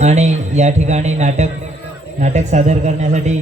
आणि या ठिकाणी नाटक नाटक सादर करण्यासाठी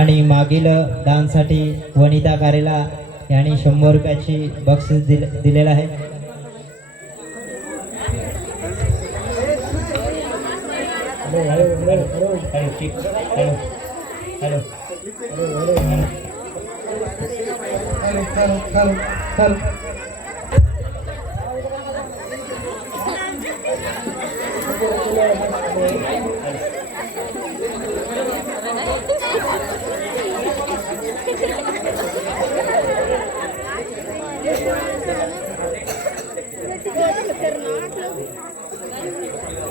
आणि मागील डान्ससाठी वनिता कारेला यांनी शंभर रुपयाची बक्षीस दिल दिलेलं आहे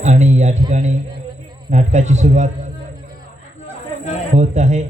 आणि या ठिकाणी नाटकाची सुरुवात होत आहे.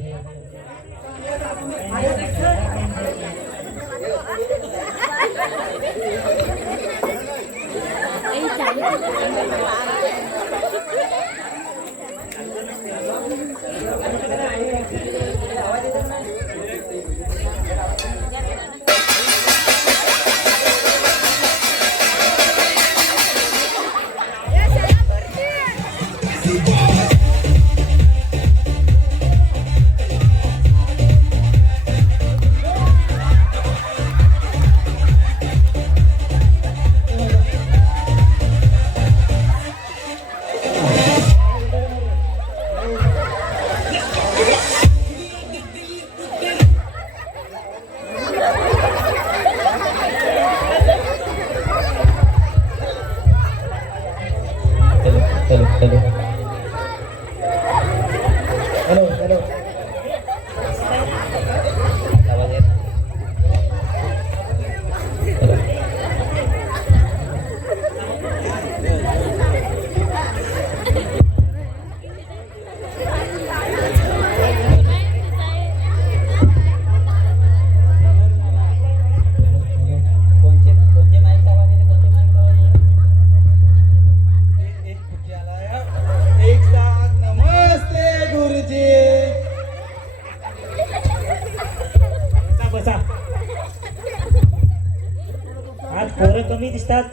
पोरं कमी दिसतात.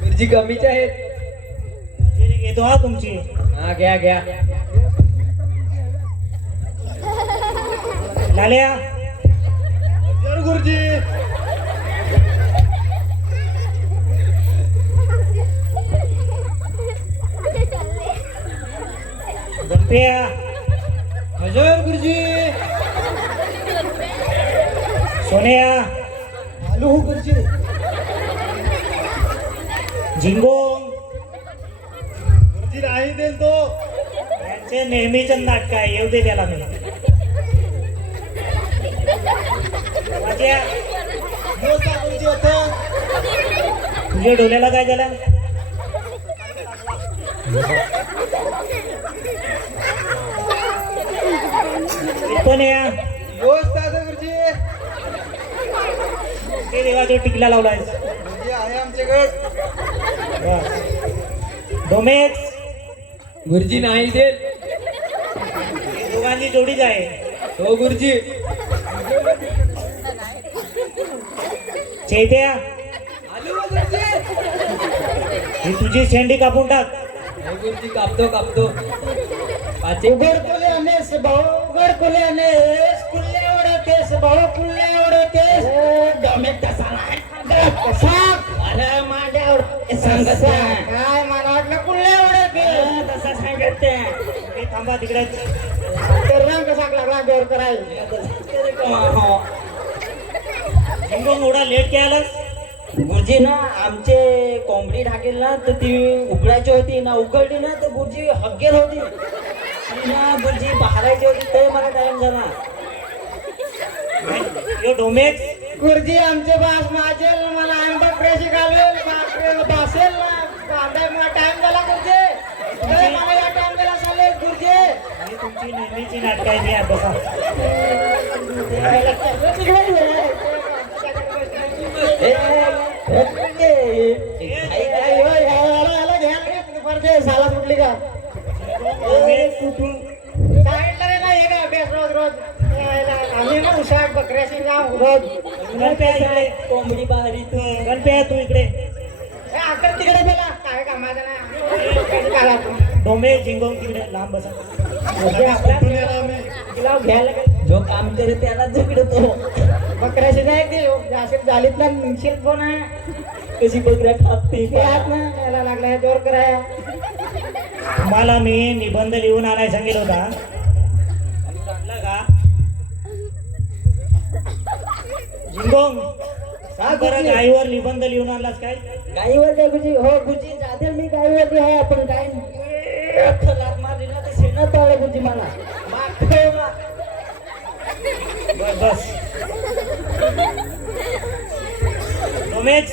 गुरुजी कमीचे आहेत. हजेरी घेतो हा तुमची. हा घ्या घ्या. लाल्या. जर गुरुजी. गणप्या हजर गुरुजी. सोन्या आलू हो गुरुजी झिंगो गुरुजी नाही देल तो. त्यांचे नेहमीच नाटक आहे येऊ दे त्याला मी हो तुझ्या डोल्याला काय झालं? पण या दादा गुरुजी ते देवाच्या टिकला लावलाय. गुरुजी आहे आमच्याकडे डोमेक्स गुरुजी नाही देल दोघांची जोडीच आहे. हो गुरुजी. चैत्या. आलू हो गुरुजी. ही तुझी शेंडी कापून टाक. हो गुरुजी कापतो कापतो. पाचे उघड कोल्यानेस भाऊ. उघड कोल्यानेस कुल्ले ओढतेस भाऊ. कुल्ले ओढतेस डोमे तसा नाही कसा अरे माझ्यावर सांगत काय मला वाटलं कुल्ले एवढं तसा सांगत हे थांबा तिकडे तर रंग कसा लागला जोर करायला झिंगो एवढा लेट केलास गुरुजी ना आमचे कोंबडी ढाकेल ना तर ती उकडायची होती ना उकळली ना तर गुरुजी हग्गेल होती ती ना गुरुजी बाहेरायची होती ते मला टाइम झाला यो गुरुजी आमचे बास माझेल मला आंबा प्रेशी बापरे बासेल. बांधा टाइम झाला गुरुजी मला या टाइम झाला चालेल गुरुजी तुमची नेहमीची नाटक आहे. मी साला सुटली का? डोमेक्स आम्ही ना उशाट बकऱ्याशी जाऊ रोज गणप्या इकडे कोंबडी बाहेरी तू गणप्या तू इकडे. अक्कल तिकडे गेला काय कामाचं नाही. डोमे झिंगोम तिकडे लांब बसा. तिला घ्यायला जो काम करे त्याला झगडतो. बकऱ्याशी नाही ते. असे झालीत ना निश्चित पण आहे? कशी बकऱ्या खाते. ते आत ना यायला लागलाय जोर कराय तुम्हाला मी निबंध लिहून आणाय सांगितलं होता. झिंगोम सांग बरं गाईवर निबंध लिहून आणलास काय? गाईवर काय गुजी हो गुजी जाते मी गाईवरती आहे पण काय? लात मारली ना तर शेणात आलं गुजी मला. मागं मा- बस बस. डोमेक्स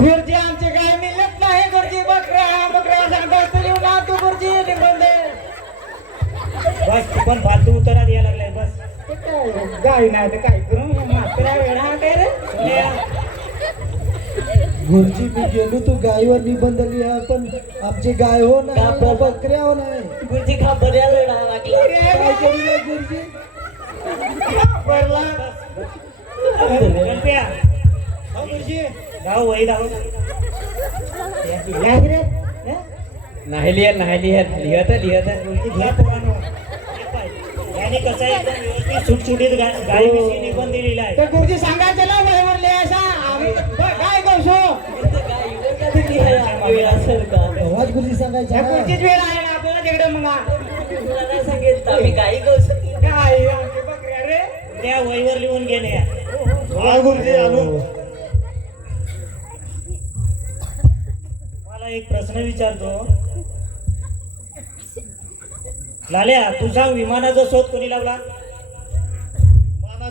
गुरुजी आमचे काय मिळत नाही गुरुजी बकऱ्या बकऱ्या सांगता तरी ना तू गुरुजी निबंध. बस तू पण फालतू उत्तरात यायला लागलाय बस. गाडी नाही तर काय करू म्हाताऱ्या वेळा काय रे सोन्या, गुरुजी मी गेलो तू गायीवर निबंध लिहा पण आमची गाय हो का बरं? बकऱ्या हो नाही. गुजी खा बऱ्या वेळा लागला? काय गुरुजी? हे? नाही लिहत नाही लिहत. लिहत लिहत. मुलगी घ्या पोरांनो. कसं आहे, सुटसुटीत गायीविषयी निबंध लिहिला आहे. तर गुरुजी सांगायचं ना वयवर लिहायचा आम्ही ब- काय करतो? आवाज गुरुजी सांगायचा. गुरुजीच वेळ आहे ना आपल्याला तिकडे मग सांगितलं आम्ही काय त्या वहीवर लिहून घेणे गुरुजी मला एक प्रश्न विचारतो. लाल्या तुझा विमानाचा शोध कोणी लावला?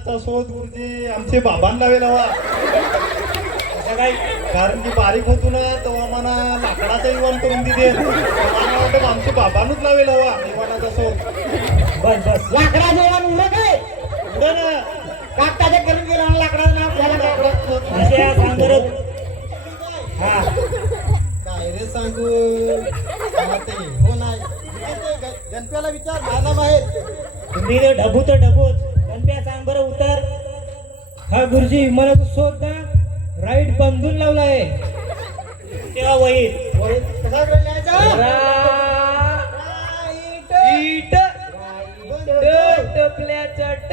मानाचा शोध गुरुजी आमचे बाबांना लावेल हवा असं काय कारण की बारीक होतो ना तेव्हा मला लाकडाचा विमान करून दिले. मला वाटतं आमचे बाबांनाच लावेल हवा विमानाचा शोध. बस बस. लाकडा जेवण उडं काय पुढं ना कागदाचे करून गेलो आणि लाकडाचं नाव सांग बरं हा. काय रे सांगू? हो नाही. गणप्याला विचार मला माहीत. तुम्ही तर ढबू तर ढबूच गणप्या बरं उत्तर हा गुरुजी मला तो शोध ना राईट बांधून लावला आहे तेव्हा वही कसा करून लिहायचं? ईट टपल्याच्या अंग,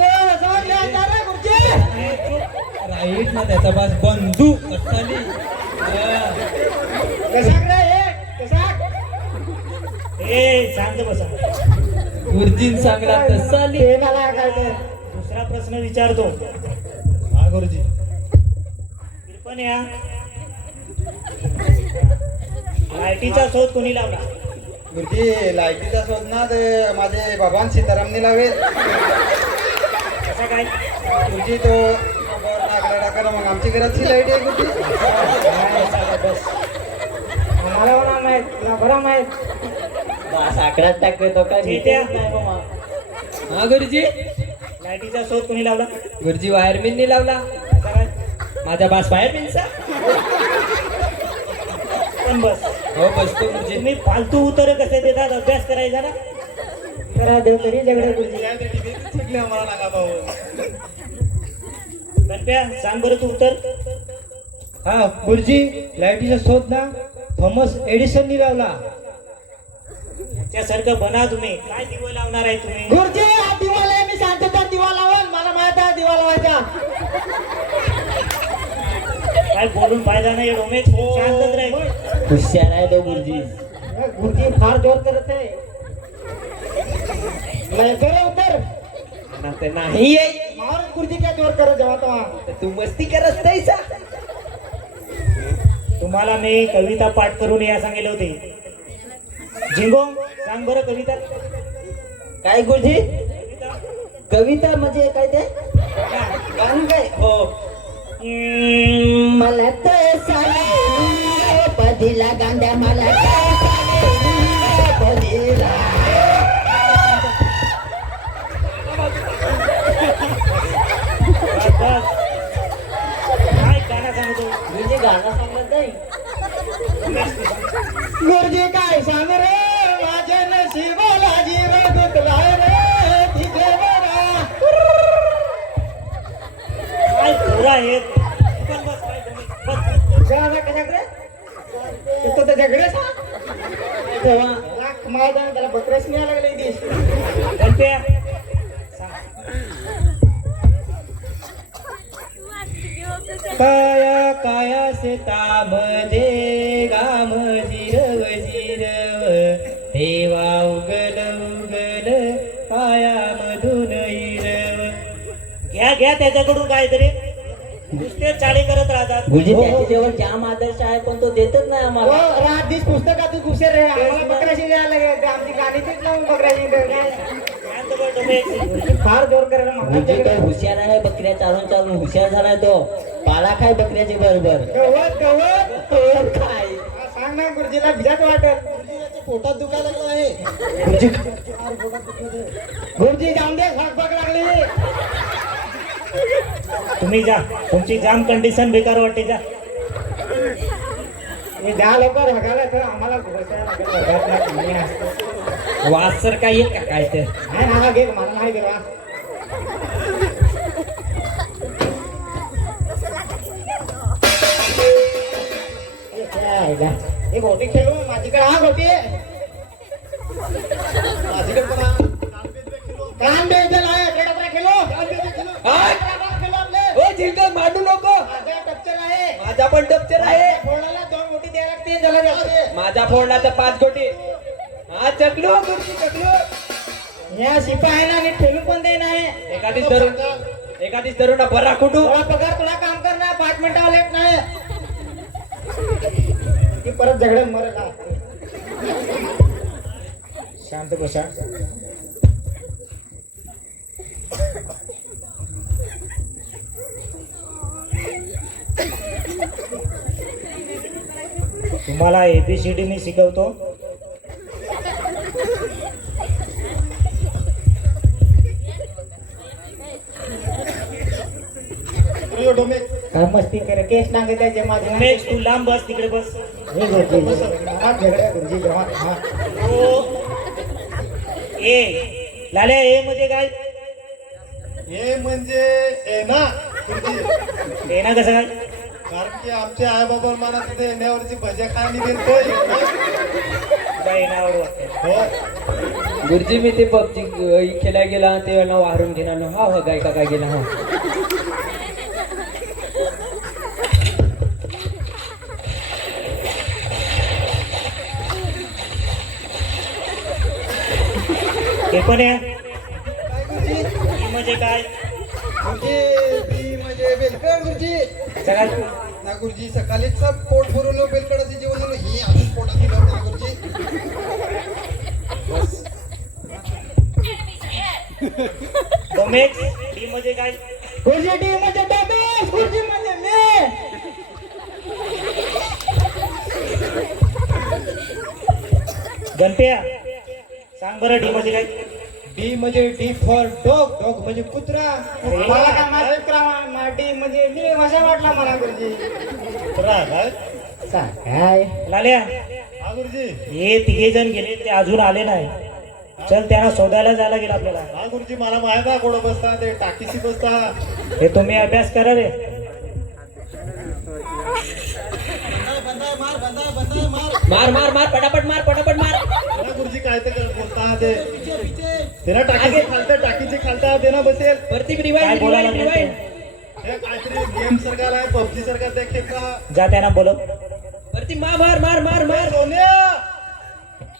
असं लिहायचं रे गुरुजी. राईट ना त्याचा पास बंधू असली. कसा रे? हे? कसा? ए शांत बसा. गुरुजीन सांगला तसा हे मला. दुसरा प्रश्न विचारतो. हा गुरुजी. पण या लाईटीचा शोध कोणी लावला? गुरुजी लाईटीचा शोध ना ते माझे बाबां सीतारामने लावेल. असं काय? गुरुजी तो मग आमच्या घरातची लाइट आहे गुरुजी. आम्हाला होणार माहीत तुला बरं माहीत बस आकड्यात टाकतो काय चेत्या. नाही मामा हा गुरुजी. लाईटीचा शोध कोणी लावला? गुरुजी वायरमॅननी लावला. असं काय माझा बास वायरमॅनचा. पण बस. हो बसतो गुरुजी. तुम्ही फालतू उत्तर कसे देतात? अभ्यास करायचा ना? करा देव तरी झगडे गुरुजी. शिकले आम्हाला लागा भाऊ. गणप्या सांग बरं तू उत्तर. हा गुरुजी लाईटीचा शोध ना. थॉमस एडिसननी लावला. त्यासारखं बना तुम्ही. काय दिवं लावणार आहे तुम्ही? गुरुजी हा दिवाला आहे, मी शांतता दिवा लावल मला माहीत आहे दिवा लावायचा. काय बोलून फायदा नाही डोमे. शांतच राहील हुशार आहे तो गुरुजी. गुरुजी फार जोर करत आहे. नाही करे उत्तर ना ते नाही. आहे. मार गुरुजी काय जोर करत जेव्हा तेव्हा तर तू मस्ती करत नाहीसा. तुम्हाला मी कविता पाठ करून या सांगितले होते. झिंगो सांग बरं कविता. काय गुरुजी? कविता म्हणजे काय ते? गाणं काय? हो. मला तर साले पदीला गांड्या मला तर साले पदीला. बस, बस. काय गाणं सांगतो? म्हणजे गाणं सांगत नाही. गुरुजी काय सांग रे? त्याला बकऱ्याच न्यायला लागले देश काया काया सीता मजे गा मजे घ्या घ्या त्याच्याकडून काहीतरी. नुसते चाळे करत राहतात. गुरुजी हो, हो. त्याच्या जेवण जाम आदर्श आहे पण तो देतच नाही आम्हाला. रात दिस पुस्तकातून घुसे रे. आम्हाला बकऱ्याशी द्यायला लागेल. आमची गाणी तीच लावून बकऱ्याशी शांत बस डोमे. फार जोर करायला गुरुजी काय हुशार आहे बकऱ्या चालून चालून हुशार झालाय तो. पाला खाय बकऱ्याचे बरोबर. गवत गवत. गवत खाय. सांग ना गुरुजीला भिजात वाटत. पोटात दुखायला लागलं आहे. गुरुजी गुरुजी जाऊन दे फक लागली. तुम्ही जा. तुमची जाम कंडिशन बेकार वाटते जा. मी द्या लवकर हगायला तर आम्हाला. वास सर काय का काय ते? नाही हा घे मला नाही दे वा ए, खेळायला. हे गोटी खेळू माझीकडे हा गोटी माझीकडे पण हा. कान द्यायचं नाही इकडे पण खेळू हाय. खेळू हो जिंकत मांडू नको. माझा टपचर आहे. माझा पण डबचर आहे. फोडाला दोन गोटी द्यायला लागते. माझा फोडला तर पाच गोटी. हा चकलो. गुरुजी चकलो. या ना आणि ठेवून पण दे नाही एखादीच धरून एखादीच धरून ना बरा कुठू पगार तुला काम करणार पाच मिनिटं लेट नाही. ती परत झगड्यात मरत. शांत बसा. तुम्हाला एबीसीडी मी शिकवतो. काय मस्ती करे केस नांगे त्याचे माझे नेक्स्ट तू लांब बस तिकडे बस. हे हा झगड्या गुरुजी हा ओ. ए लाल्या ए म्हणजे काय? हे म्हणजे ए ना गुरुजी. ए ना कसं काय? की आमचे आई बाबा मला तिथे येण्यावरची भज्या खायला देतो तुझ्या येण्यावर वाटतं हो. गुरुजी मी ते पबजी खेळायला गेला ते ना वारून घेणार ना हा हा गायका काय गेला हा. ते पण आहे म्हणजे काय? गुरुजी मी म्हणजे बेलकड गुरुजी. सगळ्यात ना गुरुजी सकाळीच पोट भरून बेलकडाचे जेवण झालं. ही अजून पोटात डोमेक्स म्हणजे काय? म्हणजे म्हणजे मी गणप्या सांग बरं डी म्हणजे काय? डी म्हणजे डी फॉर डॉग डॉग म्हणजे कुत्रा. मला काय माहीत कुत्रा डी म्हणजे मी माझा वाटला मला गुरुजी. काय? लाल्या हा गुरुजी. हे तिघे जण गेले ते अजून आले नाही. चल त्यांना शोधायला जायला गेलं आपल्याला. हा गुरुजी मला माहीत आहे कोण बसता ते टाकीशी बसता. हे तुम्ही अभ्यास करा रे. मार मार. मार पटापट मार पटापट मार. गुरुजी काय ते बोलता ते. तेना टाकीची खालता टाकीची खालता देना बसेल. प्रतीक रिवाइंड रिवाइंड हे काहीतरी गेम सारखा आहे पबजी सारखा देखे का जा त्यांना बोलव. प्रतीक मार मार मार मार मार. सोन्या!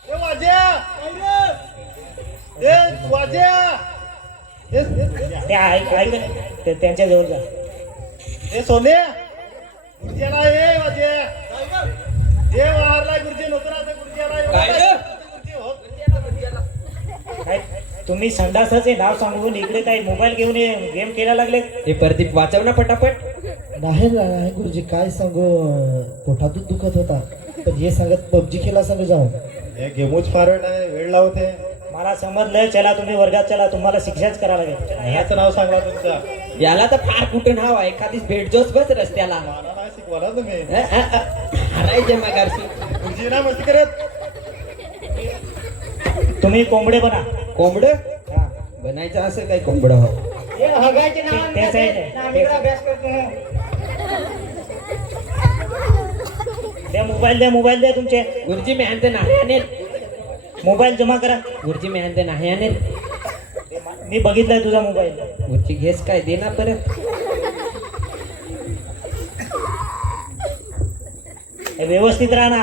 ए वाज्या ए वाज्या ए, ए, ते ऐक ऐक ते त्यांच्या जवळ जा. ए सोन्या! गुरुजीला ए वाज्या ए वाहरला गुरुजी नोकरा गुरुजीला तुम्ही संडासाचे नाव सांगून इकडे काही मोबाईल घेऊन गेम खेळायला लागले. हे प्रदीप वाचव ना पटापट. नाही नाही गुरुजी काय सांगू? पोटातच दुखत होता. पण हे सांगत पबजी खेळा सांगू जाऊ? हे गेमूच फार आहे वेळ लावते. मला समजलं चला तुम्ही वर्गात चला तुम्हाला शिक्षाच करावं लागेल. चला, या. ह्याचं नाव सांगा तुमचं. याला तर फार कुठं नाव आहे एखादी भेटजोच बस रस्त्याला. मला नाही शिकवाला तुम्ही. अ, अ, अ, हरायचे मगारशी गुरुजी ना मस्ती करत. तुम्ही कोंबडे बना. कोंबड? हा. बनायचं असं काय कोंबड हो? हगायचे द्या मोबाईल द्या मोबाईल द्या तुमचे. गुरुजी मी आणते नाही आणेल. मोबाईल जमा करा. गुरुजी मी आणते नाही आणेल. मी बघितलाय तुझा मोबाईल. गुरुजी घेस काय? दे ना परत. व्यवस्थित राहा ना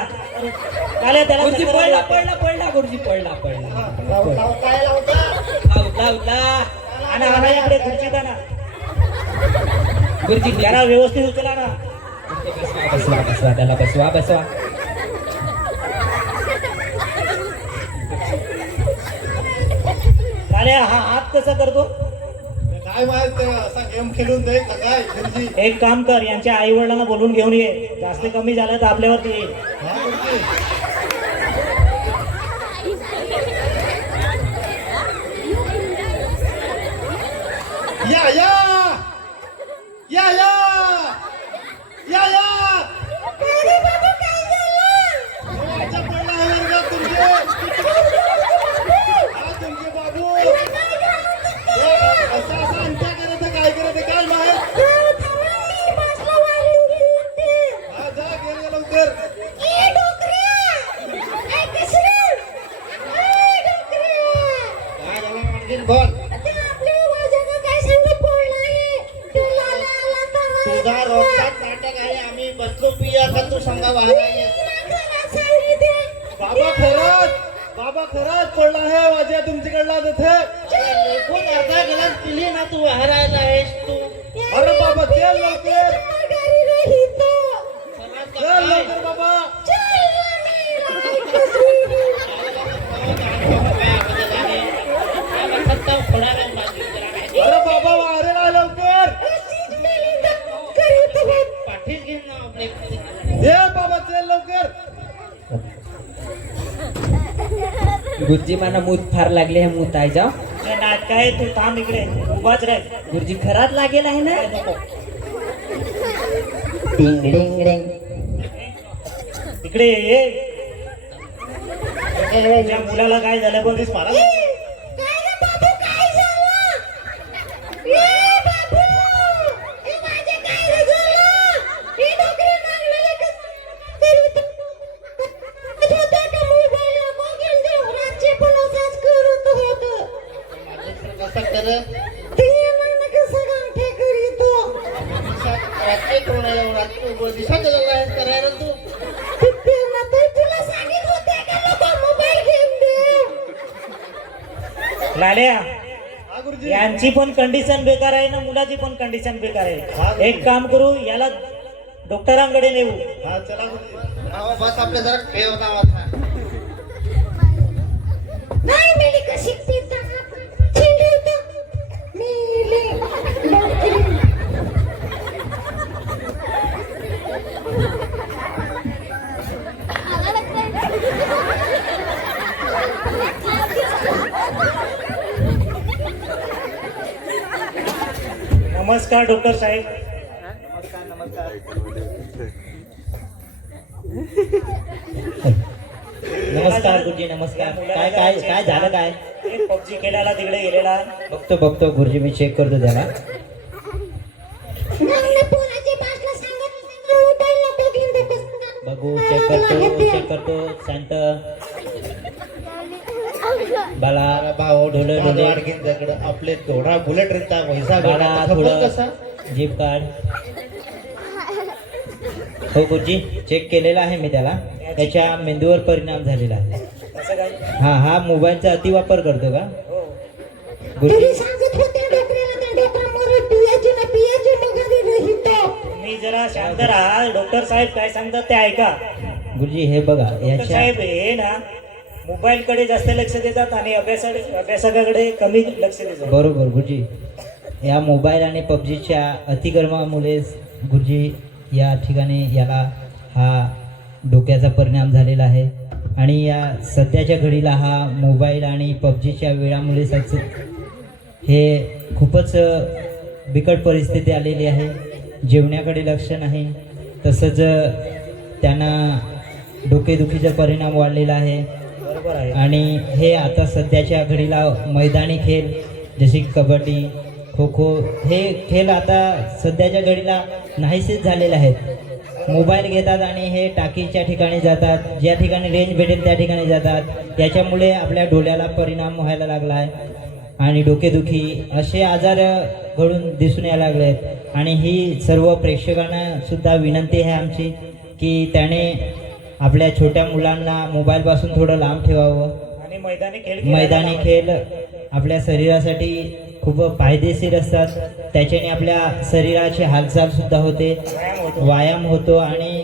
चालेल त्याला. पडला पडला गुरुजी पडला पडला. उठला उठला आणा आणा इकडे गुरुजी जरा व्यवस्थित उचला ना. बसवा बसवा त्याला बसवा बसवा. चालेल हा हात कसा करतो? काय माहीत असा गेम खेळून दे का काय गुरुजी एक काम कर यांच्या आई वडिलांना बोलून घेऊन ये. जास्त कमी झालं तर आपल्यावरती येईल हा गुरुजी या या या या या या अच्छा, पडला आहे वर्गात तुमचे हा, तुमचे बाबू हे, असं असं अंत्या करत आहे, काय करत आहे, काय माहीत हा जा गेले लवकर काय बोल तुझा रोजचाच नाटक आहे. आम्ही बसलो पिया का तू सांगा बाहेर बाबा खरंच बाबा खरंच पडला आहे. वाजा तुमच्याकडला तिथे खूप अर्धा गिलास पिली ना तू बाहेर आला आहेस तू. अरे बाबा चल लवकर अरे बाबा वारे ला लवकर. पाठीच घे ना आपले ये बाबा चल लवकर. गुरुजी मला मूत फार लागले हे मूत आहे जाऊ नाटक आहे तू? थांब इकडे. उभाच राह गुरुजी खरात लागेल आहे ना? डिंग डिंग इकडे मुलाला काय झालं बघ पोलीस लाल्या यांची पण कंडिशन बेकार आहे ना मुलाची पण कंडिशन बेकार आहे. एक काम करू याला डॉक्टरांकडे नेऊ. बस आपल्या जरा खेळ गावात नमस्कार डॉक्टर साहेब. नमस्कार गुरुजी नमस्कार. काय काय काय झालं काय? पबजी खेळायला तिकडे गेलेला. बघतो बघतो गुरुजी मी चेक करतो त्याला. बघू चेक करतो चेक करतो शांत. बाला अरे भाऊ ढोले ढोले आणखीन त्याकडं आपले थोडा बुलेट ट्रेनचा पैसा तर खबर कसा थोडं जीप काढ. हो गुरुजी चेक केलेला आहे मी त्याला. त्याच्या मेंदूवर परिणाम झालेला आहे. हा हा मोबाईलचा अतिवापर करतो का? हो. गुरुजी. तुम्ही जरा शांत राहा. डॉक्टर साहेब काय सांगतात ते ऐका. गुरुजी हे बघा डॉक्टर याच्या साहेब हे ना मोबाईलकडे जास्त लक्ष देतात आणि अभ्यासा अभ्यासाकडे कमी लक्ष देतात. बरोबर गुरुजी. या मोबाईल आणि पबजीच्या अतिक्रमामुळे गुरुजी या ठिकाणी याला हा डोक्याचा परिणाम झालेला आहे. आणि या सध्याच्या घडीला हा मोबाईल आणि पबजीच्या वेळामुळे सच हे खूपच बिकट परिस्थिती आलेली आहे. जेवण्याकडे लक्ष नाही. तसंच त्यांना डोकेदुखीचा परिणाम वाढलेला आहे. आणि हे आता सध्याच्या घडीला मैदानी खेळ जसे कबड्डी खो खो हे खेळ आता सध्याच्या घडीला नाहीसेच झालेले आहेत. मोबाईल घेतात आणि हे टाकीच्या ठिकाणी जातात. ज्या ठिकाणी रेंज भेटेल त्या ठिकाणी जातात. त्याच्यामुळे आपल्या डोळ्याला परिणाम व्हायला लागला आहे. आणि डोकेदुखी असे आजार घडून दिसून यायला लागले आहेत. आणि ही सर्व प्रेक्षकांना सुद्धा विनंती आहे आमची की त्याने आपल्या छोट्या मुलांना मोबाईलपासून थोडं लांब ठेवावं. आणि मैदानी खेळ मैदानी. खेळ आपल्या शरीरासाठी खूप फायदेशीर असतात. त्याच्याने आपल्या शरीराची हालचाल सुद्धा होते. व्यायाम होतो. व्यायाम होतो आणि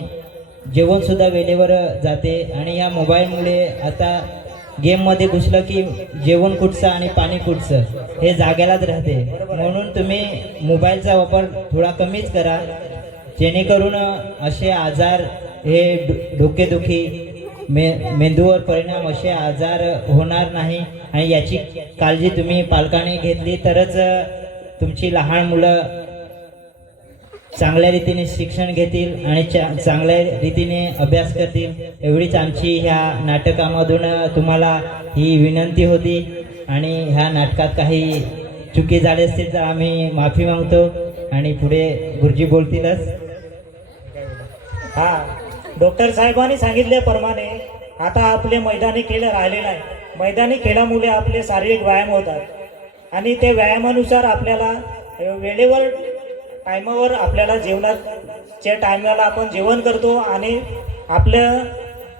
जेवण सुद्धा वेळेवर जाते. आणि या मोबाईलमुळे आता गेममध्ये घुसलं की जेवण कुठचं आणि पाणी कुठचं हे जाग्यालाच राहते. म्हणून तुम्ही मोबाईलचा वापर थोडा कमीच करा. जेणेकरून असे आजार हे डो- डोकेदुखी मे मेंदूवर परिणाम असे आजार होणार नाही. आणि याची काळजी तुम्ही पालकांनी घेतली तरच तुमची लहान मुलं चांगल्या रीतीने शिक्षण घेतील आणि चा चांगल्या रीतीने अभ्यास करतील. एवढीच आमची ह्या नाटकामधून तुम्हाला ही विनंती होती. आणि ह्या नाटकात काही चुकी झाली असतील तर आम्ही माफी मागतो. आणि पुढे गुरुजी बोलतीलच. हां. डॉक्टर साहेबांनी सांगितल्याप्रमाणे आता आपले मैदानी खेळ राहिले नाही. मैदानी खेळामुळे आपले शारीरिक व्यायाम होतात. आणि ते व्यायामानुसार आपल्याला वेळेवर टायमावर आपल्याला जेवणाच्या टायमाला आपण जेवण करतो आणि आपलं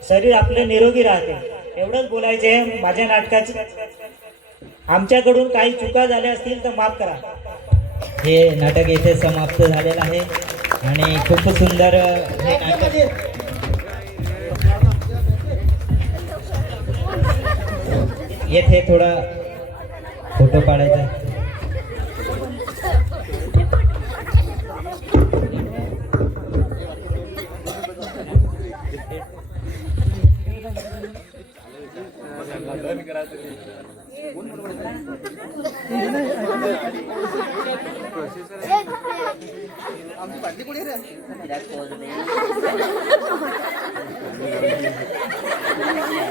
शरीर आपलं निरोगी राहते. एवढंच बोलायचं आहे माझ्या नाटकाचे. आमच्याकडून काही चुका झाल्या असतील तर माफ करा. हे नाटक येथे समाप्त झालेलं आहे. आणि खूप सुंदर हे नाटक येथे थोडा फोटो काढायचा